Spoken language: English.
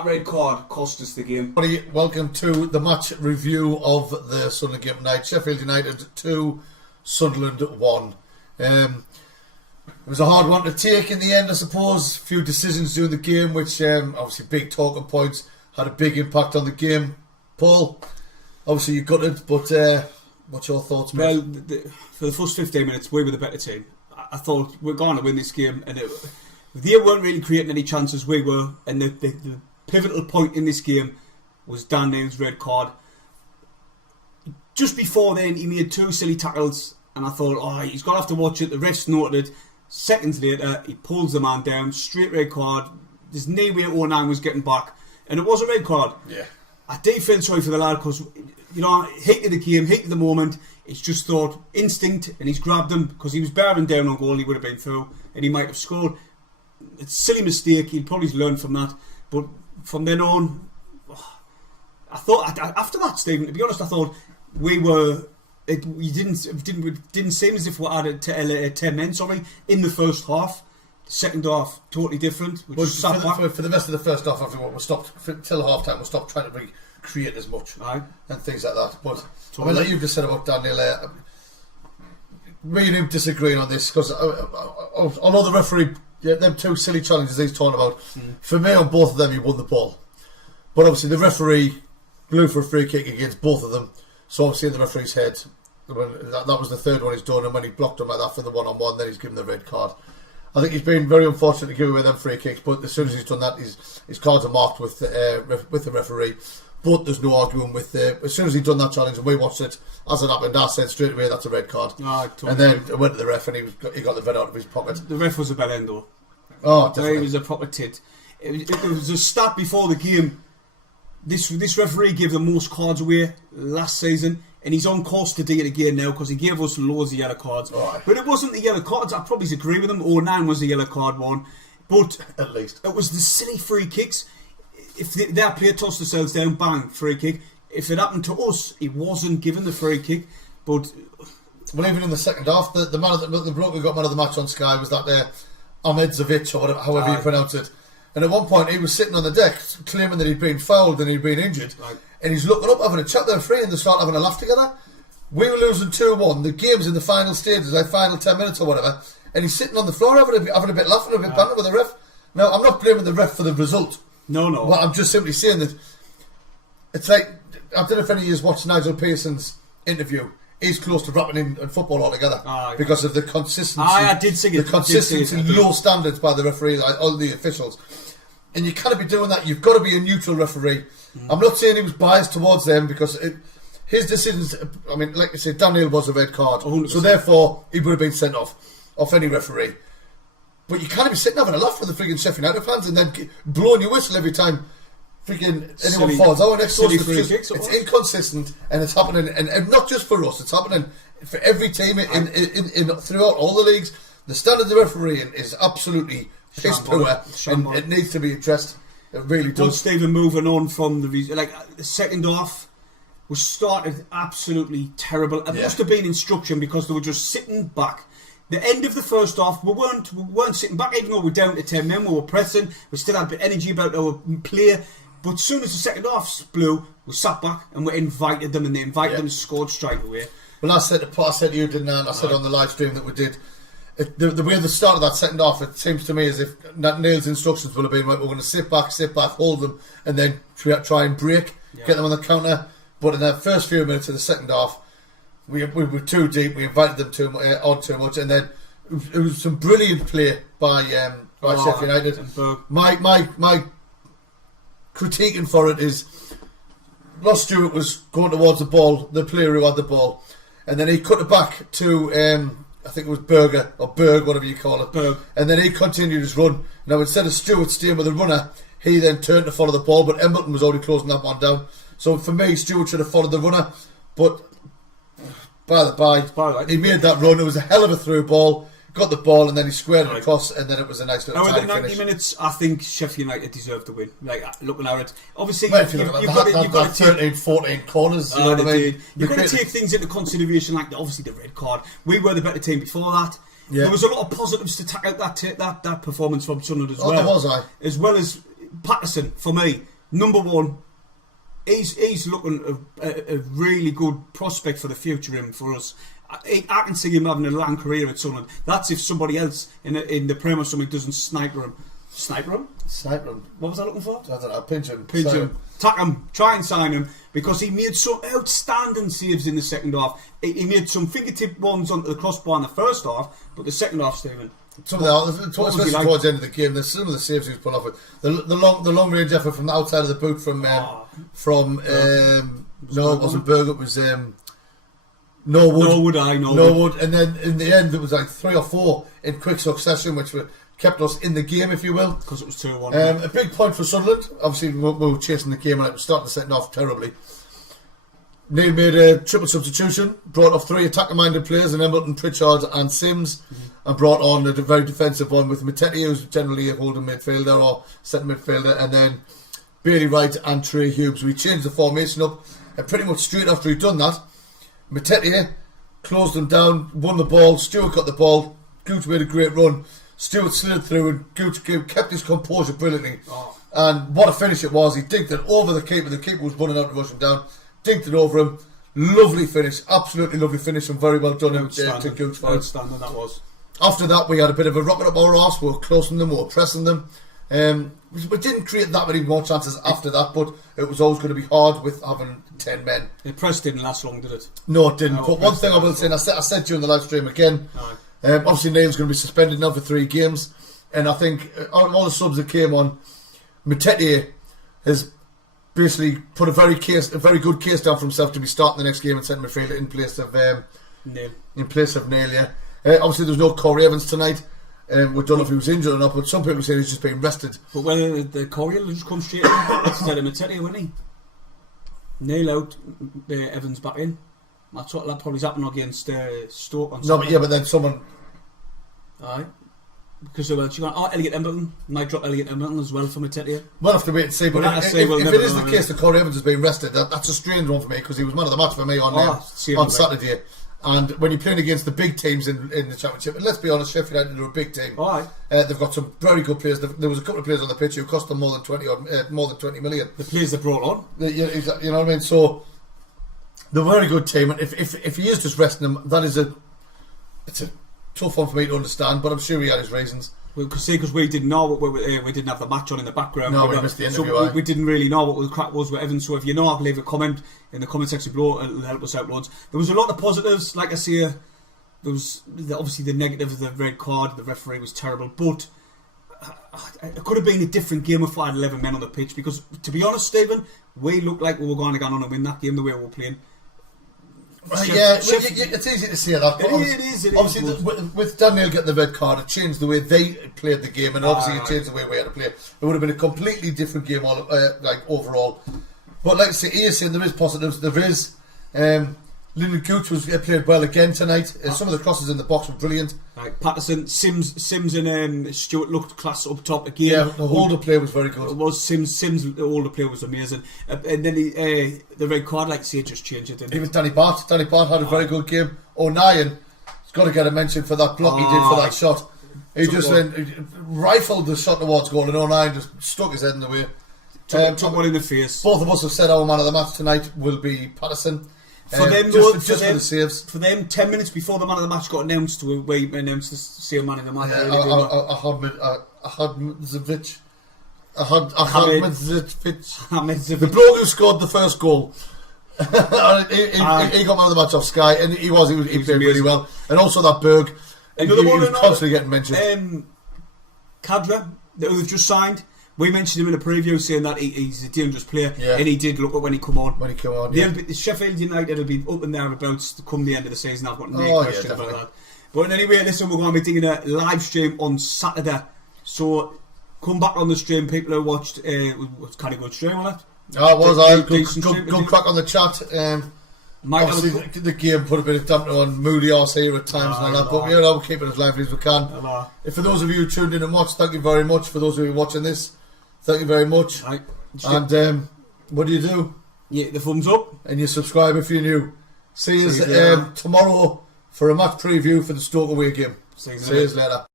That red card cost us the game. Welcome to the match review of the Sunderland game tonight. Sheffield United 2, Sunderland 1. It was a hard one to take in the end, I suppose. A few decisions during the game, which obviously big talking points, had a big impact on the game. Paul, obviously you got it, but what's your thoughts, mate? Well, for the first 15 minutes, we were the better team. I thought we're going to win this game, and they weren't really creating any chances. We were, and the pivotal point in this game was Dan Neil's red card. Just before then, he made 2 silly tackles, and I thought, he's going to have to watch it. The refs noted it. Seconds later, he pulls the man down, straight red card. There's no way 09 was getting back, and it was a red card. Yeah. I do feel sorry for the lad because, heat of the game, heat of the moment, it's just thought instinct, and he's grabbed him because he was bearing down on goal. He would have been through, and he might have scored. It's a silly mistake. He'd probably learned from that, but from then on, I thought after that, Stephen, to be honest, I thought we were. It didn't seem as if we had 10 men. In the first half. The second half totally different. For the rest of the first half, everyone was stopped till half time. We stopped trying to create as much and things like that. But totally. Like you've just said about Daniel, me and him disagreeing on this because although the referee. Yeah, them 2 silly challenges he's talking about. For me, on both of them, he won the ball. But obviously, the referee blew for a free kick against both of them. So obviously, in the referee's head, that was the third one he's done. And when he blocked him like that for the one-on-one, then he's given the red card. I think he's been very unfortunate to give away them free kicks. But as soon as he's done that, his cards are marked with the referee. But there's no arguing with as soon as he'd done that challenge and we watched it, as it happened, I said straight away that's a red card. And then it went to the ref and he got the red out of his pocket. The ref was a bell end though. Oh, definitely. He was a proper tit. It was a stat before the game. This referee gave the most cards away last season, and he's on course to do it again now because he gave us loads of yellow cards. Right. But it wasn't the yellow cards. I probably agree with him. 09 was the yellow card one, but at least it was the silly free kicks. If their player tossed themselves down, bang, free kick. If it happened to us, he wasn't given the free kick. But even in the second half, the bloke who got man of the match on Sky was that Ahmed Zavic, or whatever, however you pronounce it. And at one point, he was sitting on the deck claiming that he'd been fouled and he'd been injured. Right. And he's looking up, having a chat there free, and they start having a laugh together. We were losing 2-1. The game's in the final stages, like final 10 minutes or whatever. And he's sitting on the floor having a bit laughing, a bit banter with the ref. Now, I'm not blaming the ref for the result. No. Well, I'm just simply saying that it's like, I don't know if any of you watched Nigel Pearson's interview. He's close to wrapping in football altogether because of the consistency. I did see it. The consistency and low standards by the referee, like all the officials. And you can't be doing that. You've got to be a neutral referee. I'm not saying he was biased towards them because his decisions, I mean, like I said, Daniel was a red card. 100%. So therefore, he would have been sent off any referee. But you can't be sitting having a laugh with the freaking Sheffield United fans and then blowing your whistle every time freaking anyone falls. It's inconsistent and it's happening, and not just for us. It's happening for every team in throughout all the leagues. The standard of the refereeing is absolutely piss poor, and it needs to be addressed. It really does. But Stephen, moving on from the second half was started absolutely terrible. It must have been instruction because they were just sitting back. The end of the first half, we weren't sitting back, even though we're down to 10 men. We were pressing. We still had a bit of energy about our play. But as soon as the second half blew, we sat back and we invited them, and they invited them and scored straight away. Well, I said to you, didn't I? And I said on the live stream that we did. The way the start of that second half, it seems to me as if Neil's instructions would have been, right, we're going to sit back, hold them, and then try and break, get them on the counter. But in the first few minutes of the second half, we were too deep. We invited them on too much, and then it was some brilliant play by Sheffield United. My critiquing for it is Ross Stewart was going towards the ball, the player who had the ball, and then he cut it back to I think it was Berg, whatever you call it. Berg. And then he continued his run. Now instead of Stewart staying with the runner, he then turned to follow the ball, but Embleton was already closing that one down. So for me, Stewart should have followed the runner, but by the by, he made that run. It was a hell of a through ball. Got the ball and then he squared it across, and then it was a nice little tidy finish. Now in the 90 minutes, I think Sheffield United deserved to win. Like, looking at it, obviously you've got 13, 14 corners. You know what I mean? You've got to take things into consideration, like obviously the red card. We were the better team before that. Yeah. There was a lot of positives to tack out that performance from Sunderland as well. There was, as well as Patterson, for me, number one, he's looking a really good prospect for the future him for us. I can see him having a long career at Sunderland. That's if somebody else in the Premier or something doesn't sniper him. Sniper him? Sniper him. What was I looking for? I don't know, pinch him. Tack him, try and sign him, because he made some outstanding saves in the second half. He made some fingertip ones onto the crossbar in the first half, but the second half, Stephen. Some of the, especially towards the end of the game, there's some of the saves he was put off with. The long range effort from the outside of the boot from no, it wasn't Berg, it was Norwood, and then in the end it was like 3 or 4 in quick succession, which kept us in the game, if you will, because it was 2-1. A big point for Sunderland. Obviously we were chasing the game and it was starting to set off terribly. Neil made a triple substitution, brought off 3 attacker-minded players in Embleton, Pritchard and Sims, and brought on a very defensive one with Matete, who's generally a holding midfielder or centre midfielder, and then Bailey Wright and Trey Hughes. We changed the formation up, and pretty much straight after he'd done that, Matete closed them down, won the ball, Stewart got the ball, Gooch made a great run, Stewart slid through and Gooch kept his composure brilliantly. And what a finish it was. He dinked it over the keeper was running out to rush him down, dinked it over him. Lovely finish, absolutely lovely finish, and very well done to Gooch for it. Outstanding that was. After that we had a bit of a rocket up our arse. We were closing them, we were pressing them. We didn't create that many more chances after that, but it was always going to be hard with having 10 men. The press didn't last long, did it? No, it didn't. No, but one thing I will say, and I said during the live stream again, obviously Neil's going to be suspended now for 3 games, and I think all the subs that came on, Matete has basically put a very good case down for himself to be starting the next game in centre midfield in place of Neil. In place of Neil, yeah. Obviously there's no Corey Evans tonight. We don't know if he was injured or not, but some people say he's just being rested. But whether the Corey will just come straight in instead of Matete, wouldn't he? Nail out, Evans back in. That's what that probably's happened against Stoke on Sunday. But then someone... Aye. Because you're going, Elliot Embleton. Might drop Elliot Embleton as well for Matete. We'll have to wait and see, but if it is the case that Corey Evans has been rested, that's a strange one for me, because he was man of the match for me on Saturday. And when you're playing against the big teams in the Championship, and let's be honest, Sheffield United are a big team. They've got some very good players. There was a couple of players on the pitch who cost them more than 20 million. The players they brought on. You know what I mean? So they're a very good team, and if he is just resting them, it's a tough one for me to understand. But I'm sure he had his reasons. Because we didn't know we didn't have the match on in the background. No, we missed the interview. So we didn't really know what the crack was with Evans. So if you know, leave a comment in the comment section below. It'll help us out loads. There was a lot of positives. Like I say, there was obviously the negative of the red card. The referee was terrible, but it could have been a different game if I had 11 men on the pitch. Because to be honest, Stephen, we looked like we were going to go on and win that game the way we were playing. It's easy to say that. It is. Obviously, with Daniel getting the red card, it changed the way they played the game, and obviously it changed the way we had to play. It would have been a completely different game, overall. But like I say, he is saying there is positives. There is. Leanard Gooch played well again tonight. Some of the crosses in the box were brilliant. Patterson, Sims and Stewart looked class up top again. Yeah, the older play was very good. It was Sims, the older play was amazing. And then the red card, like I say, just changed it. Didn't Even Danny Bart had a very good game. O'Nien has got to get a mention for that block he did for that shot. He just rifled the shot towards goal, and O'Nien just stuck his head in the way. Took one in the face. Both of us have said our man of the match tonight will be Patterson. For them, for the saves. For them, 10 minutes before the man of the match got announced, we announced the same man of the match. Ahmedzovic. The bloke who scored the first goal. he got man of the match off Sky, and he played really well. And also that Berg, he was constantly getting mentioned. Cadra, that we've just signed. We mentioned him in a preview saying that he's a dangerous player, and he did look up when he come on. The Sheffield United will be up and thereabouts to come the end of the season. I've got no question about that. But anyway, listen, we're going to be doing a live stream on Saturday. So come back on the stream, people who watched. It was kind of good stream, wasn't it? Oh, it was. Good crack on the chat. Obviously, the game put a bit of dampener on Moody arse here at times and all that, but we'll keep it as lively as we can. For those of you who tuned in and watched, thank you very much. For those of you watching this, thank you very much. And what do? Yeah, the thumbs up. And you subscribe if you're new. See you tomorrow for a match preview for the Stoke away game. See you later.